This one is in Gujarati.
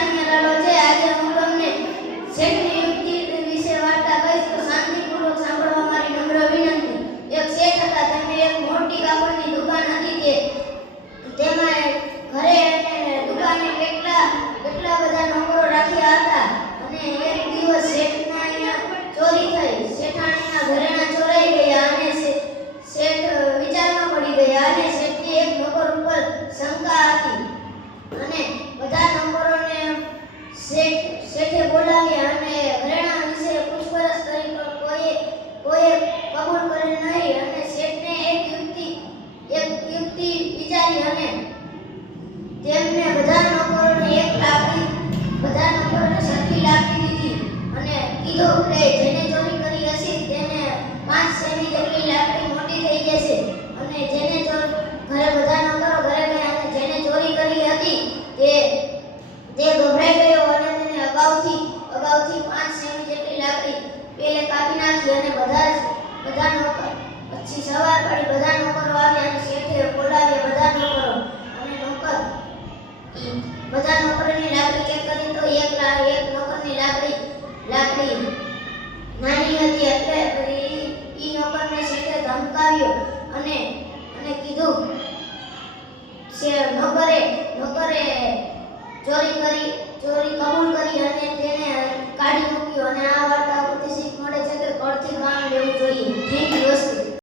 સાનિયા લાલો છે. આજે હું તમને શેઠની યુક્તિ વિશે વાર્તા કહીશ તો શાંતિપૂર્વક સાંભળવા મારી નમ્ર વિનંતી. એક શેઠ હતા, તેમને એક મોટી કાપડની દુકાન હતી. તેમાં ઘરે અને દુકાને કેટલા બધા નોકરો રાખ્યા હતા. અને એક દિવસ શેઠના ચોરી થઈ. શેઠાણીના ઘરેણા ચોરાઈ ગયા અને શેઠ વિચારમાં પડી ગયા અને શેઠની એક નોકર ઉપર શંકા હતી અને બધા નોકરોને શેઠે બોલાવ્યા અને ઘરેણા વિશે પૂછપરછ કરી, પણ કોઈએ કબૂલ કરી નહીં. અને શેઠને એક યુક્તિ વિચારી અને તેમને બધા નોકરોને સરખી લાકડી દીધી અને કીધું કે જેને ચોરી કરી હશે તેને 5 સેમી જેટલી લાકડી મોટી થઈ જશે. અને ઘરે બધા નોકરો ઘરે ગયા અને જેને ચોરી કરી હતી તે ગભરાઈ ગયો અને તેને અગાઉથી 5 સેમી જેટલી લાકડી પેલે કાપી નાખી. અને બધા નોકર પછી સવાર પડી, બધા નોકરો આવ્યા અને શેઠે બોલાવ્યા બધા નોકરો. અને બધા નોકરોની લાકડી ચેક કરી તો એક નોકરની લાકડી નાની હતી. એટલે ઈ નોકરને શેઠે ધમકાવ્યો અને કીધું નોકરે ચોરી કબૂલ કરી અને તેને કાઢી મૂક્યો. અને આ વાર્તા ઉપરથી શીખ મળે છે કે કળથી કામ લેવું જોઈએ. Thank you.